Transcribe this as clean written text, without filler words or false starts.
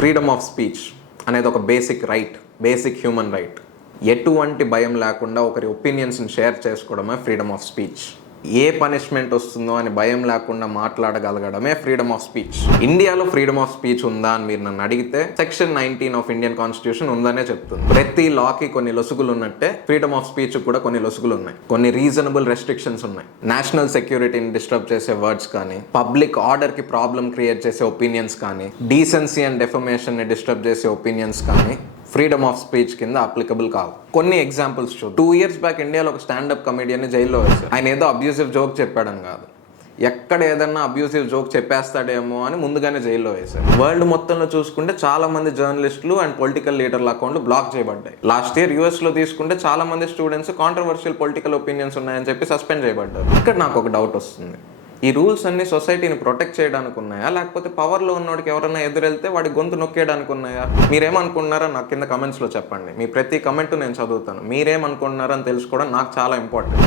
Freedom of speech అనేది ఒక basic human right. ఎటువంటి భయం లేకుండా ఒకరి ఒపీనియన్స్ని షేర్ చేసుకోవడమే freedom of speech. A punishment వస్తుందో అని భయం లేకుండా మాట్లాడగలగడమే ఫ్రీడమ్ ఆఫ్ స్పీచ్. ఇండియాలో ఫ్రీడమ్ ఆఫ్ స్పీచ్ ఉందా అని మీరు నన్ను అడిగితే సెక్షన్ 19 ఆఫ్ ఇండియన్ కాన్స్టిట్యూషన్ ఉందనే చెప్తుంది. ప్రతి లాకి కొన్ని లొసుగులు ఉన్నట్టే ఫ్రీడమ్ ఆఫ్ స్పీచ్ కూడా కొన్ని లొసుగులు ఉన్నాయి, కొన్ని రీజనబుల్ రెస్ట్రిక్షన్స్ ఉన్నాయి. నేషనల్ సెక్యూరిటీని డిస్టర్బ్ చేసే వర్డ్స్ కానీ, పబ్లిక్ ఆర్డర్కి ప్రాబ్లం క్రియేట్ చేసే ఒపీనియన్స్ కానీ, డీసెన్సీ అండ్ డెఫమేషన్ని డిస్టర్బ్ చేసే ఒపీనియన్స్ కానీ ఫ్రీడమ్ ఆఫ్ స్పీచ్ కింద అప్లికబుల్ కావు. కొన్ని ఎగ్జాంపుల్స్ చూద్దాం. 2 years బ్యాక్ ఇండియాలో ఒక స్టాండప్ కమెడియన్ని జైల్లో వేశారు. ఆయన ఏదో అబ్యూసివ్ జోక్ చెప్పాడని కాదు, ఎక్కడ ఏదన్నా అబ్యూసివ్ జోక్ చెప్పేస్తాడేమో అని ముందుగానే జైల్లో వేశారు. వరల్డ్ మొత్తంలో చూసుకుంటే చాలా మంది జర్నలిస్టులు అండ్ పొలిటికల్ లీడర్ల అకౌంట్లు బ్లాక్ చేయబడ్డాయి. లాస్ట్ ఇయర్ యూఎస్లో తీసుకుంటే చాలా మంది స్టూడెంట్స్ కాంట్రవర్షియల్ పొలిటికల్ ఒపీనియన్స్ ఉన్నాయని చెప్పి సస్పెండ్ చేయబడ్డారు. ఇక్కడ నాకు ఒక డౌట్ వస్తుంది, ఈ రూల్స్ అన్ని సొసైటీని ప్రొటెక్ట్ చేయడానికి ఉన్నాయా, లేకపోతే పవర్లో ఉన్నవాడికి ఎవరైనా ఎదురెళ్తే వాడి గొంతు నొక్కేయడానికి ఉన్నాయా? మీరేమనుకుంటున్నారో నాకు కింద కమెంట్స్లో చెప్పండి. మీ ప్రతి కమెంట్ నేను చదువుతాను. మీరేమనుకుంటున్నారని తెలుసుకోవడం నాకు చాలా ఇంపార్టెంట్.